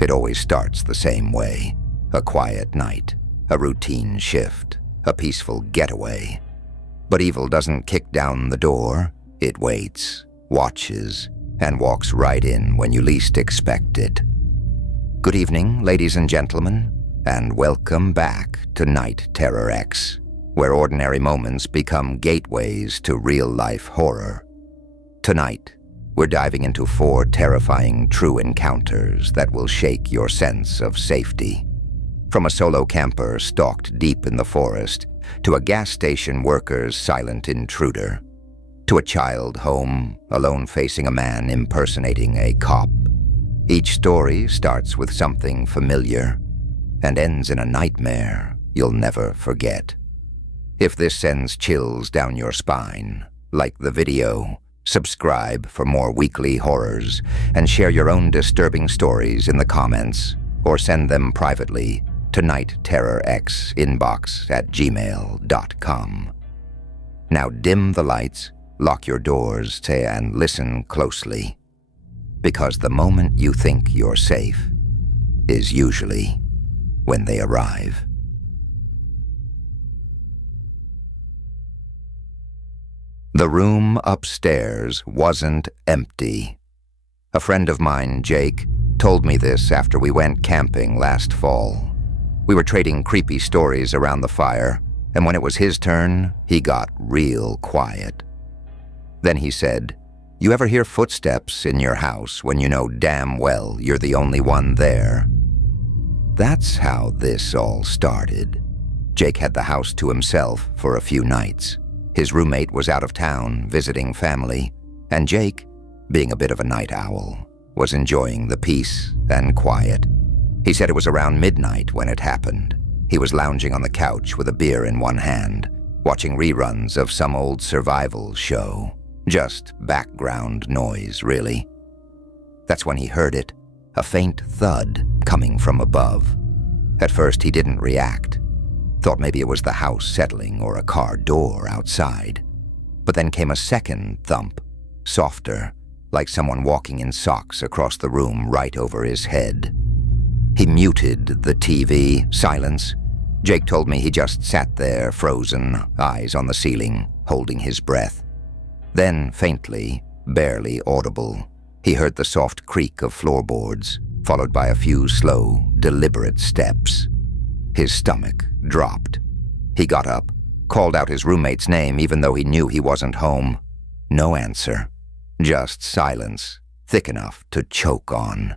It always starts the same way. A quiet night, a routine shift, a peaceful getaway. But evil doesn't kick down the door. It waits, watches, and walks right in when you least expect it. Good evening, ladies and gentlemen, and welcome back to Night Terror X, where ordinary moments become gateways to real-life horror. Tonight, we're diving into 4 terrifying true encounters that will shake your sense of safety. From a solo camper stalked deep in the forest, to a gas station worker's silent intruder, to a child home alone facing a man impersonating a cop. Each story starts with something familiar and ends in a nightmare you'll never forget. If this sends chills down your spine, like the video, subscribe for more weekly horrors, and share your own disturbing stories in the comments, or send them privately to nightterrorxinbox@gmail.com. Now dim the lights, lock your doors, and listen closely, because the moment you think you're safe is usually when they arrive. The room upstairs wasn't empty. A friend of mine, Jake, told me this after we went camping last fall. We were trading creepy stories around the fire, and when it was his turn, he got real quiet. Then he said, "You ever hear footsteps in your house when you know damn well you're the only one there?" That's how this all started. Jake had the house to himself for a few nights. His roommate was out of town visiting family, and Jake, being a bit of a night owl, was enjoying the peace and quiet. He said it was around midnight when it happened. He was lounging on the couch with a beer in one hand, watching reruns of some old survival show. Just background noise, really. That's when he heard it, a faint thud coming from above. At first, he didn't react. Thought maybe it was the house settling or a car door outside. But then came a second thump, softer, like someone walking in socks across the room right over his head. He muted the TV, silence. Jake told me he just sat there, frozen, eyes on the ceiling, holding his breath. Then, faintly, barely audible, he heard the soft creak of floorboards, followed by a few slow, deliberate steps. His stomach dropped. He got up, called out his roommate's name even though he knew he wasn't home. No answer. Just silence, thick enough to choke on.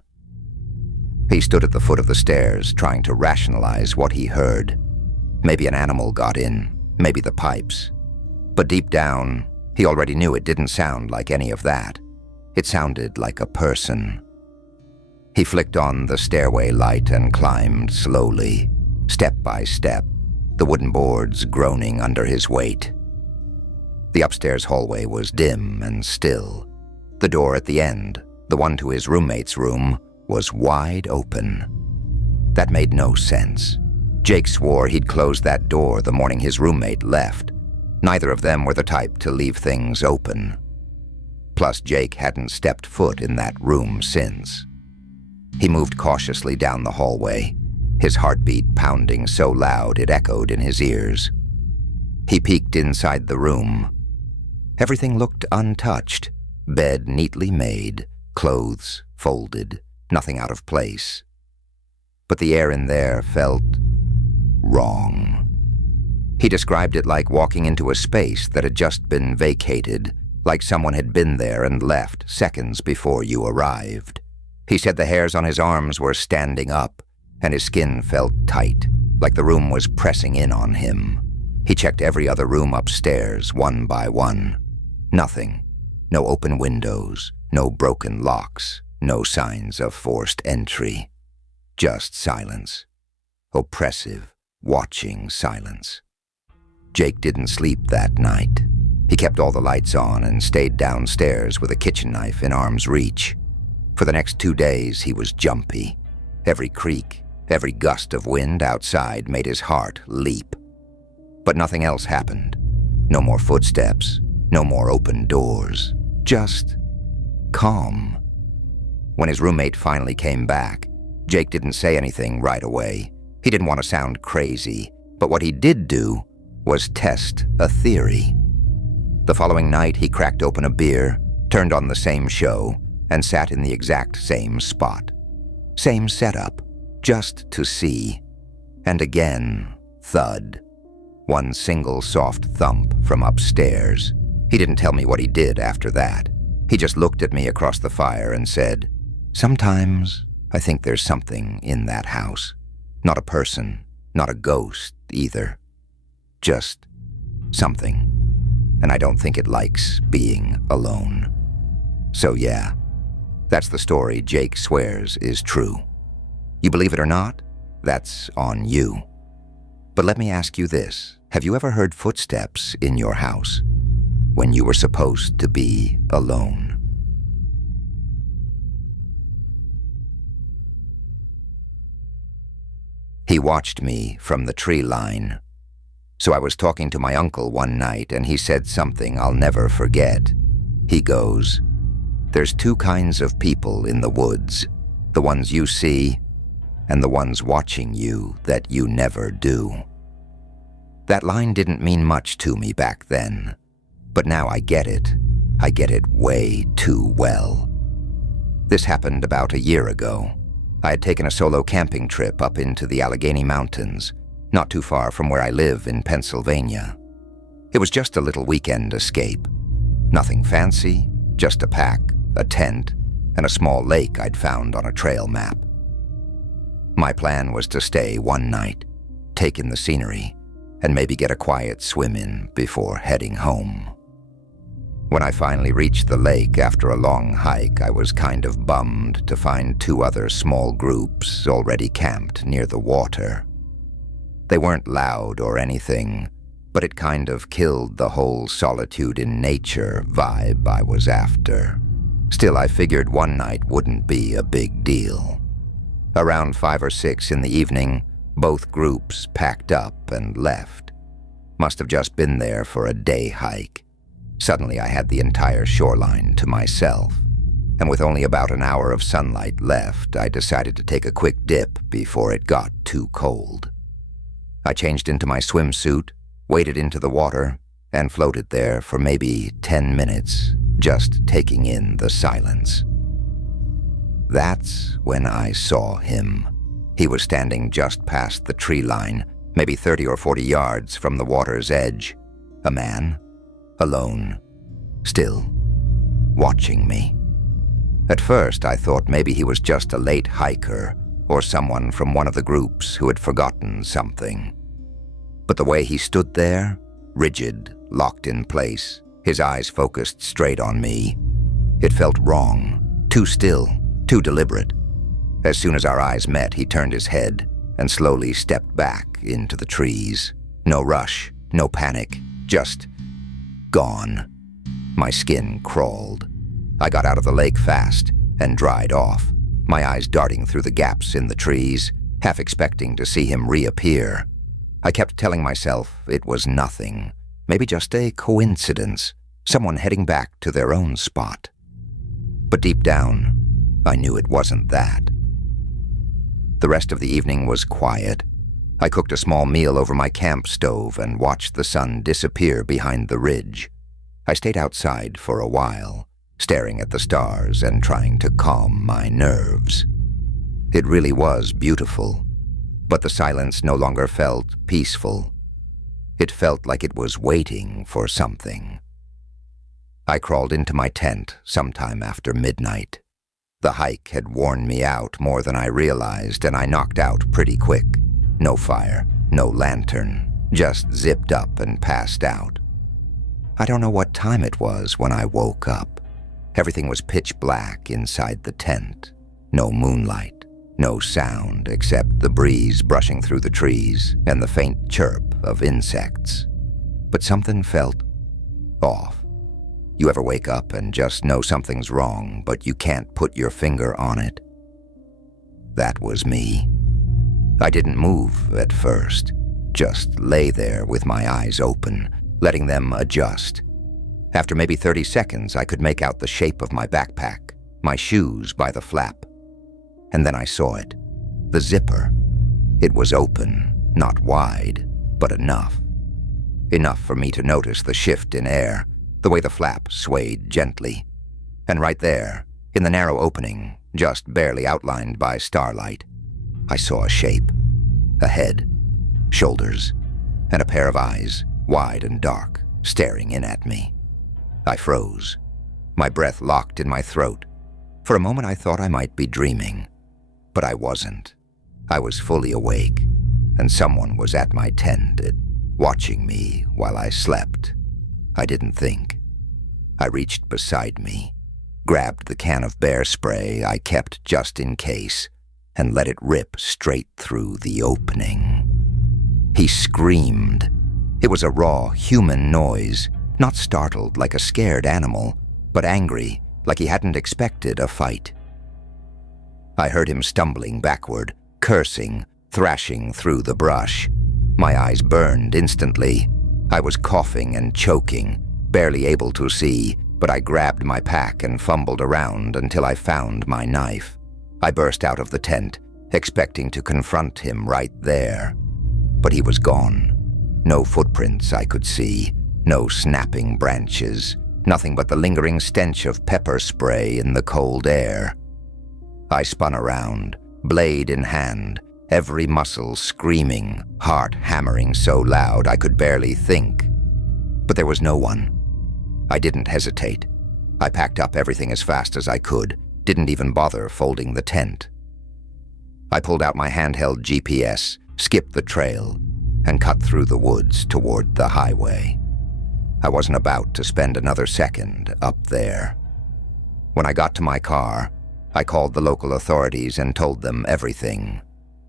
He stood at the foot of the stairs, trying to rationalize what he heard. Maybe an animal got in, maybe the pipes. But deep down, he already knew it didn't sound like any of that. It sounded like a person. He flicked on the stairway light and climbed slowly, step by step, the wooden boards groaning under his weight. The upstairs hallway was dim and still. The door at the end, the one to his roommate's room, was wide open. That made no sense. Jake swore he'd closed that door the morning his roommate left. Neither of them were the type to leave things open. Plus, Jake hadn't stepped foot in that room since. He moved cautiously down the hallway, his heartbeat pounding so loud it echoed in his ears. He peeked inside the room. Everything looked untouched. Bed neatly made, clothes folded, nothing out of place. But the air in there felt wrong. He described it like walking into a space that had just been vacated, like someone had been there and left seconds before you arrived. He said the hairs on his arms were standing up, and his skin felt tight, like the room was pressing in on him. He checked every other room upstairs, one by one. Nothing. No open windows, no broken locks, no signs of forced entry. Just silence. Oppressive, watching silence. Jake didn't sleep that night. He kept all the lights on and stayed downstairs with a kitchen knife in arm's reach. For the next 2 days, he was jumpy. Every creak, every gust of wind outside made his heart leap. But nothing else happened. No more footsteps, no more open doors. Just calm. When his roommate finally came back, Jake didn't say anything right away. He didn't want to sound crazy, but what he did do was test a theory. The following night, he cracked open a beer, turned on the same show, and sat in the exact same spot. Same setup, just to see. And again, thud. One single soft thump from upstairs. He didn't tell me what he did after that. He just looked at me across the fire and said, "Sometimes I think there's something in that house. Not a person, not a ghost either. Just something. And I don't think it likes being alone." So yeah, that's the story Jake swears is true. You believe it or not, that's on you. But let me ask you this. Have you ever heard footsteps in your house when you were supposed to be alone? He watched me from the tree line. So I was talking to my uncle one night and he said something I'll never forget. He goes, "There's two kinds of people in the woods, the ones you see and the ones watching you that you never do." That line didn't mean much to me back then, but now I get it. I get it way too well. This happened about a year ago. I had taken a solo camping trip up into the Allegheny Mountains, not too far from where I live in Pennsylvania. It was just a little weekend escape. Nothing fancy, just a pack, a tent, and a small lake I'd found on a trail map. My plan was to stay one night, take in the scenery, and maybe get a quiet swim in before heading home. When I finally reached the lake after a long hike, I was kind of bummed to find two other small groups already camped near the water. They weren't loud or anything, but it kind of killed the whole solitude in nature vibe I was after. Still, I figured one night wouldn't be a big deal. Around 5 or 6 in the evening, both groups packed up and left. Must have just been there for a day hike. Suddenly I had the entire shoreline to myself, and with only about an hour of sunlight left, I decided to take a quick dip before it got too cold. I changed into my swimsuit, waded into the water, and floated there for maybe 10 minutes, just taking in the silence. That's when I saw him. He was standing just past the tree line, maybe 30 or 40 yards from the water's edge. A man, alone, still, watching me. At first, I thought maybe he was just a late hiker or someone from one of the groups who had forgotten something. But the way he stood there, rigid, locked in place, his eyes focused straight on me, it felt wrong, too still, too deliberate. As soon as our eyes met, he turned his head and slowly stepped back into the trees. No rush, no panic, just gone. My skin crawled. I got out of the lake fast and dried off, my eyes darting through the gaps in the trees, half expecting to see him reappear. I kept telling myself it was nothing, maybe just a coincidence, someone heading back to their own spot. But deep down, I knew it wasn't that. The rest of the evening was quiet. I cooked a small meal over my camp stove and watched the sun disappear behind the ridge. I stayed outside for a while, staring at the stars and trying to calm my nerves. It really was beautiful, but the silence no longer felt peaceful. It felt like it was waiting for something. I crawled into my tent sometime after midnight. The hike had worn me out more than I realized, and I knocked out pretty quick. No fire, no lantern, just zipped up and passed out. I don't know what time it was when I woke up. Everything was pitch black inside the tent. No moonlight, no sound except the breeze brushing through the trees and the faint chirp of insects. But something felt off. You ever wake up and just know something's wrong, but you can't put your finger on it? That was me. I didn't move at first, just lay there with my eyes open, letting them adjust. After maybe 30 seconds, I could make out the shape of my backpack, my shoes by the flap. And then I saw it, The zipper. It was open, not wide, but enough. Enough for me to notice the shift in air, the way the flap swayed gently. And right there, in the narrow opening, just barely outlined by starlight, I saw a shape. A head, shoulders, and a pair of eyes, wide and dark, staring in at me. I froze, my breath locked in my throat. For a moment I thought I might be dreaming, but I wasn't. I was fully awake, and someone was at my tent, watching me while I slept. I didn't think. I reached beside me, grabbed the can of bear spray I kept just in case, and let it rip straight through the opening. He screamed. It was a raw, human noise, not startled like a scared animal, but angry, like he hadn't expected a fight. I heard him stumbling backward, cursing, thrashing through the brush. My eyes burned instantly. I was coughing and choking, barely able to see, but I grabbed my pack and fumbled around until I found my knife. I burst out of the tent, expecting to confront him right there. But he was gone. No footprints I could see, no snapping branches, nothing but the lingering stench of pepper spray in the cold air. I spun around, blade in hand, every muscle screaming, heart hammering so loud I could barely think. But there was no one. I didn't hesitate. I packed up everything as fast as I could, didn't even bother folding the tent. I pulled out my handheld GPS, skipped the trail, and cut through the woods toward the highway. I wasn't about to spend another second up there. When I got to my car, I called the local authorities and told them everything.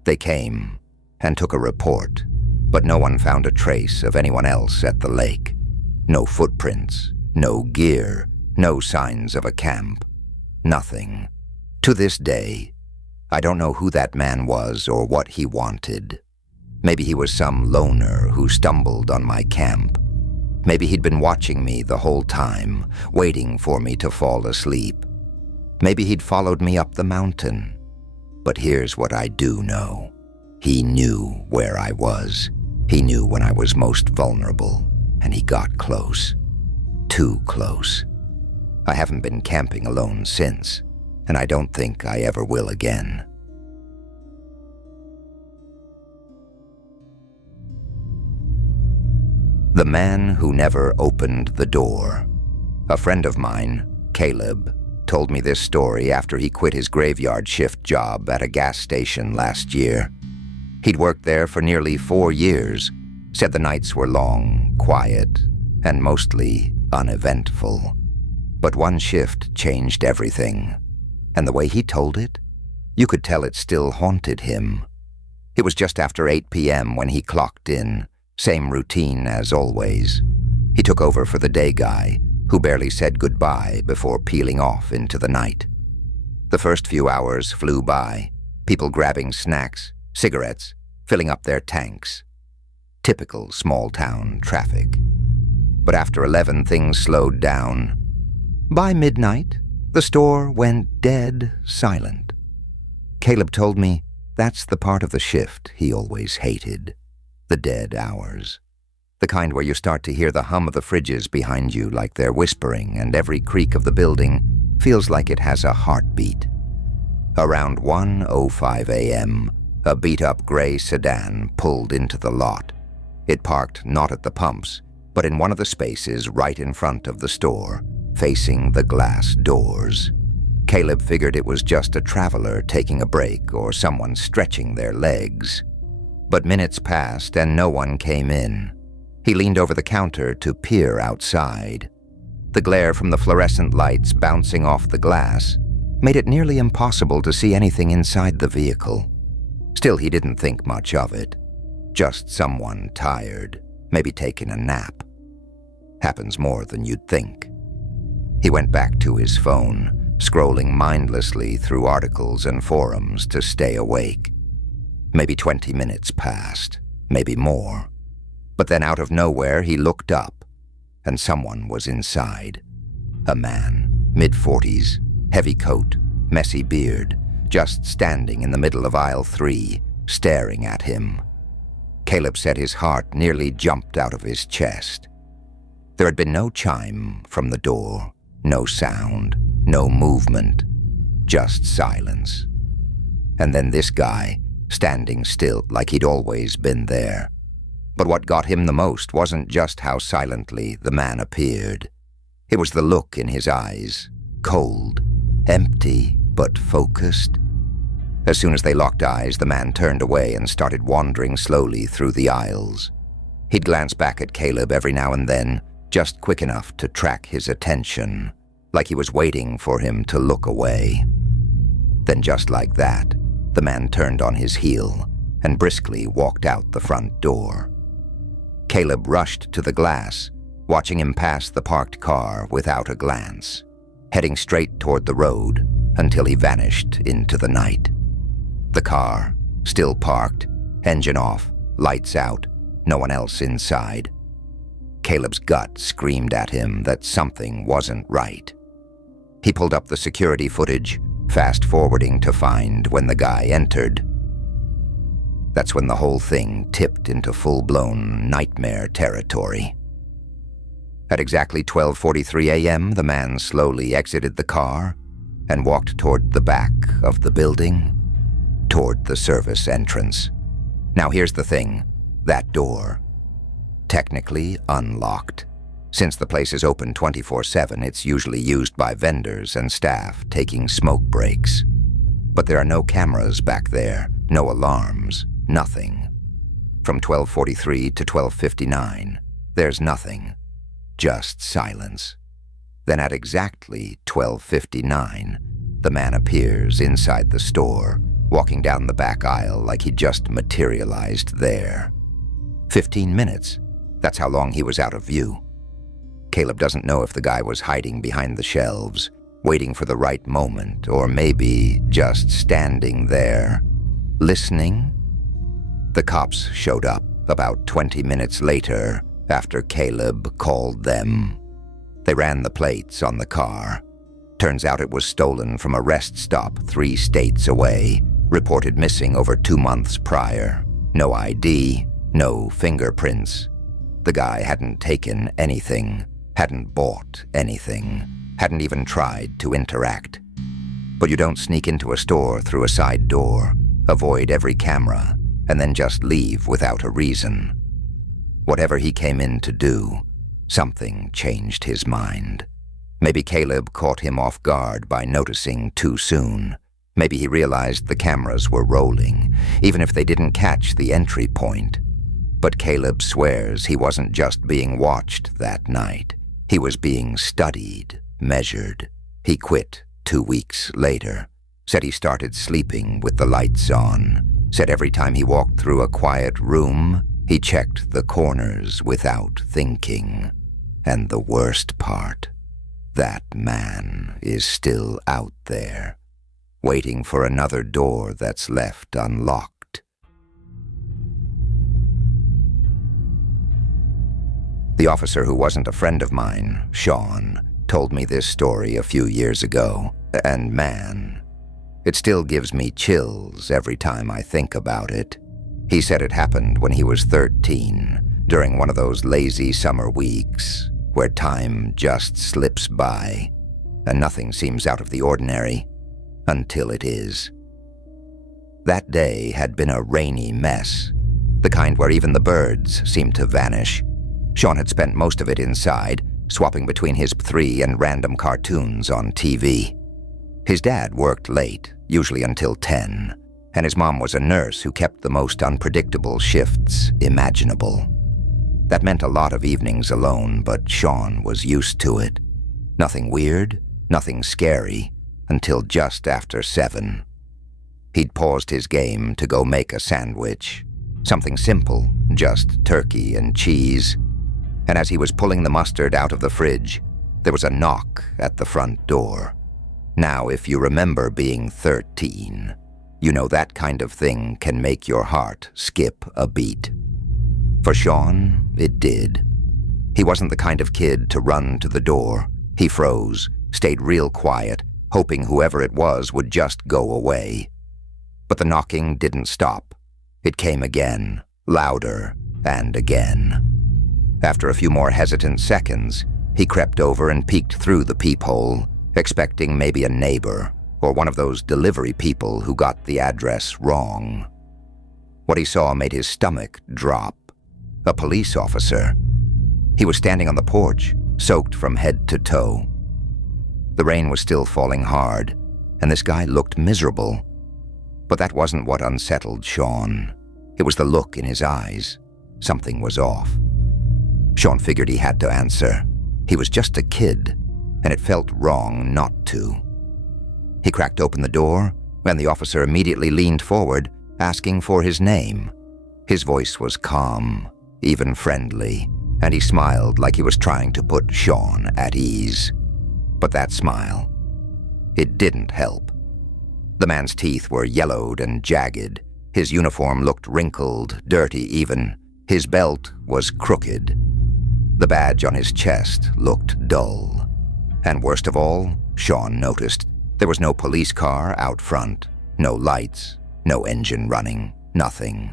They came and took a report, but no one found a trace of anyone else at the lake. No footprints, no gear, no signs of a camp. Nothing. To this day, I don't know who that man was or what he wanted. Maybe he was some loner who stumbled on my camp. Maybe he'd been watching me the whole time, waiting for me to fall asleep. Maybe he'd followed me up the mountain. But here's what I do know. He knew where I was. He knew when I was most vulnerable, and he got close. Too close. I haven't been camping alone since, and I don't think I ever will again. The man who never opened the door. A friend of mine, Caleb, told me this story after he quit his graveyard shift job at a gas station last year. He'd worked there for nearly 4 years, said the nights were long, quiet, and mostly uneventful. But one shift changed everything, and the way he told it, you could tell it still haunted him. It was just after 8 p.m. when he clocked in, same routine as always. He took over for the day guy, who barely said goodbye before peeling off into the night. The first few hours flew by, people grabbing snacks, cigarettes, filling up their tanks. Typical small-town traffic. But after 11, things slowed down. By midnight, the store went dead silent. Caleb told me that's the part of the shift he always hated. The dead hours. The kind where you start to hear the hum of the fridges behind you like they're whispering, and every creak of the building feels like it has a heartbeat. Around 1:05 a.m., a beat-up gray sedan pulled into the lot. It parked not at the pumps, but in one of the spaces right in front of the store, facing the glass doors. Caleb figured it was just a traveler taking a break or someone stretching their legs. But minutes passed and no one came in. He leaned over the counter to peer outside. The glare from the fluorescent lights bouncing off the glass made it nearly impossible to see anything inside the vehicle. Still, he didn't think much of it. Just someone tired, maybe taking a nap. Happens more than you'd think. He went back to his phone, scrolling mindlessly through articles and forums to stay awake. Maybe 20 minutes passed, maybe more. But then out of nowhere he looked up, and someone was inside. A man, mid-40s, heavy coat, messy beard, just standing in the middle of aisle 3, staring at him. Caleb said his heart nearly jumped out of his chest. There had been no chime from the door, no sound, no movement, just silence. And then this guy, standing still like he'd always been there. But what got him the most wasn't just how silently the man appeared. It was the look in his eyes, cold, empty, but focused. As soon as they locked eyes, the man turned away and started wandering slowly through the aisles. He'd glance back at Caleb every now and then, just quick enough to track his attention, like he was waiting for him to look away. Then just like that, the man turned on his heel and briskly walked out the front door. Caleb rushed to the glass, watching him pass the parked car without a glance, heading straight toward the road until he vanished into the night. The car, still parked, engine off, lights out, no one else inside. Caleb's gut screamed at him that something wasn't right. He pulled up the security footage, fast-forwarding to find when the guy entered. That's when the whole thing tipped into full-blown nightmare territory. At exactly 12:43 a.m., the man slowly exited the car and walked toward the back of the building, toward the service entrance. Now here's the thing, that door, technically unlocked. Since the place is open 24/7, it's usually used by vendors and staff taking smoke breaks. But there are no cameras back there, no alarms, nothing. From 12:43 to 12:59, there's nothing, just silence. Then at exactly 12:59, the man appears inside the store, walking down the back aisle like he just materialized there. 15 minutes, that's how long he was out of view. Caleb doesn't know if the guy was hiding behind the shelves, waiting for the right moment, or maybe just standing there, listening. The cops showed up about 20 minutes later after Caleb called them. They ran the plates on the car. Turns out it was stolen from a rest stop 3 states away, reported missing over 2 months prior. No ID, no fingerprints. The guy hadn't taken anything, hadn't bought anything, hadn't even tried to interact. But you don't sneak into a store through a side door, avoid every camera, and then just leave without a reason. Whatever he came in to do, something changed his mind. Maybe Caleb caught him off guard by noticing too soon. Maybe he realized the cameras were rolling, even if they didn't catch the entry point. But Caleb swears he wasn't just being watched that night. He was being studied, measured. He quit 2 weeks later. Said he started sleeping with the lights on. Said every time he walked through a quiet room, he checked the corners without thinking. And the worst part, that man is still out there, waiting for another door that's left unlocked. The officer who wasn't a friend of mine, Sean, told me this story a few years ago, and man, it still gives me chills every time I think about it. He said it happened when he was 13, during one of those lazy summer weeks where time just slips by and nothing seems out of the ordinary until it is. That day had been a rainy mess, the kind where even the birds seemed to vanish. Sean had spent most of it inside, swapping between his 3 and random cartoons on TV. His dad worked late, usually until 10, and his mom was a nurse who kept the most unpredictable shifts imaginable. That meant a lot of evenings alone, but Sean was used to it. Nothing weird, nothing scary, until just after 7. He'd paused his game to go make a sandwich. Something simple, just turkey and cheese. And as he was pulling the mustard out of the fridge, there was a knock at the front door. Now, if you remember being 13, you know that kind of thing can make your heart skip a beat. For Sean, it did. He wasn't the kind of kid to run to the door. He froze, stayed real quiet, hoping whoever it was would just go away. But the knocking didn't stop. It came again, louder, and again. After a few more hesitant seconds, he crept over and peeked through the peephole, expecting maybe a neighbor or one of those delivery people who got the address wrong. What he saw made his stomach drop. A police officer. He was standing on the porch, soaked from head to toe. The rain was still falling hard, and this guy looked miserable. But that wasn't what unsettled Sean. It was the look in his eyes. Something was off. Sean figured he had to answer. He was just a kid, and it felt wrong not to. He cracked open the door, and the officer immediately leaned forward, asking for his name. His voice was calm, even friendly, and he smiled like he was trying to put Sean at ease. But that smile, it didn't help. The man's teeth were yellowed and jagged. His uniform looked wrinkled, dirty even. His belt was crooked. The badge on his chest looked dull. And worst of all, Sean noticed, there was no police car out front, no lights, no engine running, nothing.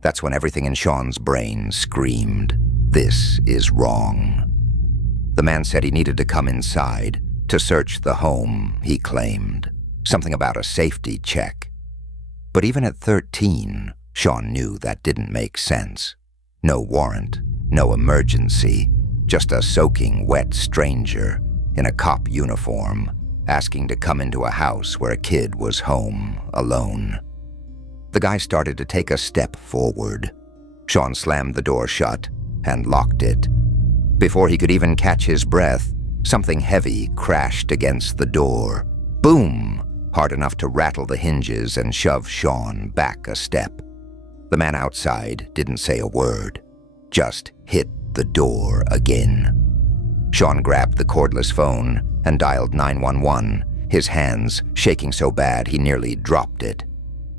That's when everything in Sean's brain screamed, "This is wrong." The man said he needed to come inside, to search the home, he claimed. Something about a safety check. But even at 13, Sean knew that didn't make sense. No warrant, no emergency, just a soaking wet stranger in a cop uniform asking to come into a house where a kid was home, alone. The guy started to take a step forward. Sean slammed the door shut and locked it. Before he could even catch his breath, something heavy crashed against the door. Boom! Hard enough to rattle the hinges and shove Sean back a step. The man outside didn't say a word, just hit the door again. Sean grabbed the cordless phone and dialed 911, his hands shaking so bad he nearly dropped it.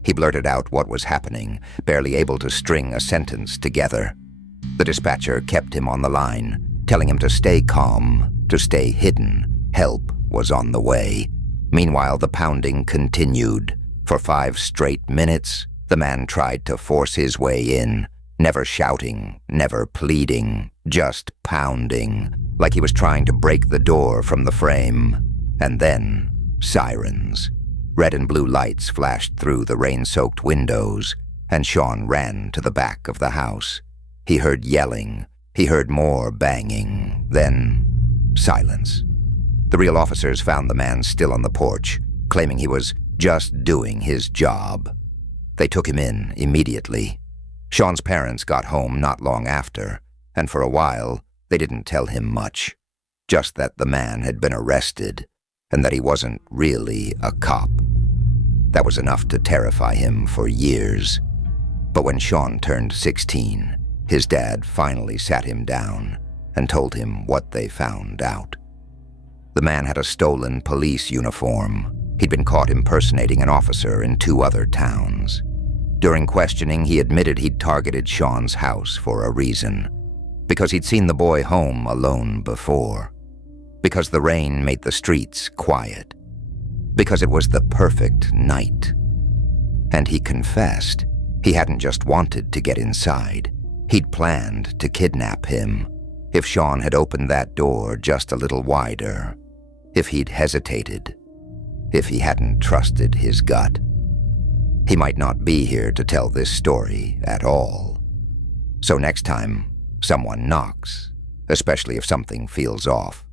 He blurted out what was happening, barely able to string a sentence together. The dispatcher kept him on the line, telling him to stay calm, to stay hidden. Help was on the way. Meanwhile, the pounding continued. For 5 straight minutes, the man tried to force his way in, never shouting, never pleading, just pounding, like he was trying to break the door from the frame. And then, sirens. Red and blue lights flashed through the rain-soaked windows, and Sean ran to the back of the house. He heard yelling. He heard more banging. Then, silence. The real officers found the man still on the porch, claiming he was just doing his job. They took him in immediately. Sean's parents got home not long after, and for a while, they didn't tell him much. Just that the man had been arrested, and that he wasn't really a cop. That was enough to terrify him for years. But when Sean turned 16, his dad finally sat him down and told him what they found out. The man had a stolen police uniform. He'd been caught impersonating an officer in 2 other towns. During questioning, he admitted he'd targeted Sean's house for a reason. Because he'd seen the boy home alone before. Because the rain made the streets quiet. Because it was the perfect night. And he confessed he hadn't just wanted to get inside. He'd planned to kidnap him. If Sean had opened that door just a little wider. If he'd hesitated. If he hadn't trusted his gut. He might not be here to tell this story at all. So next time someone knocks, especially if something feels off,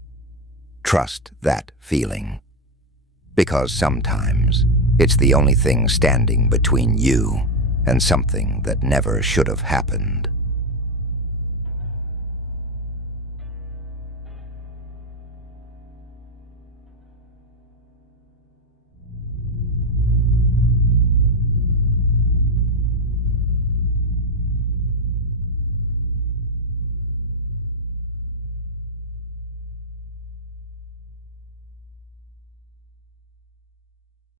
trust that feeling. Because sometimes it's the only thing standing between you and something that never should have happened.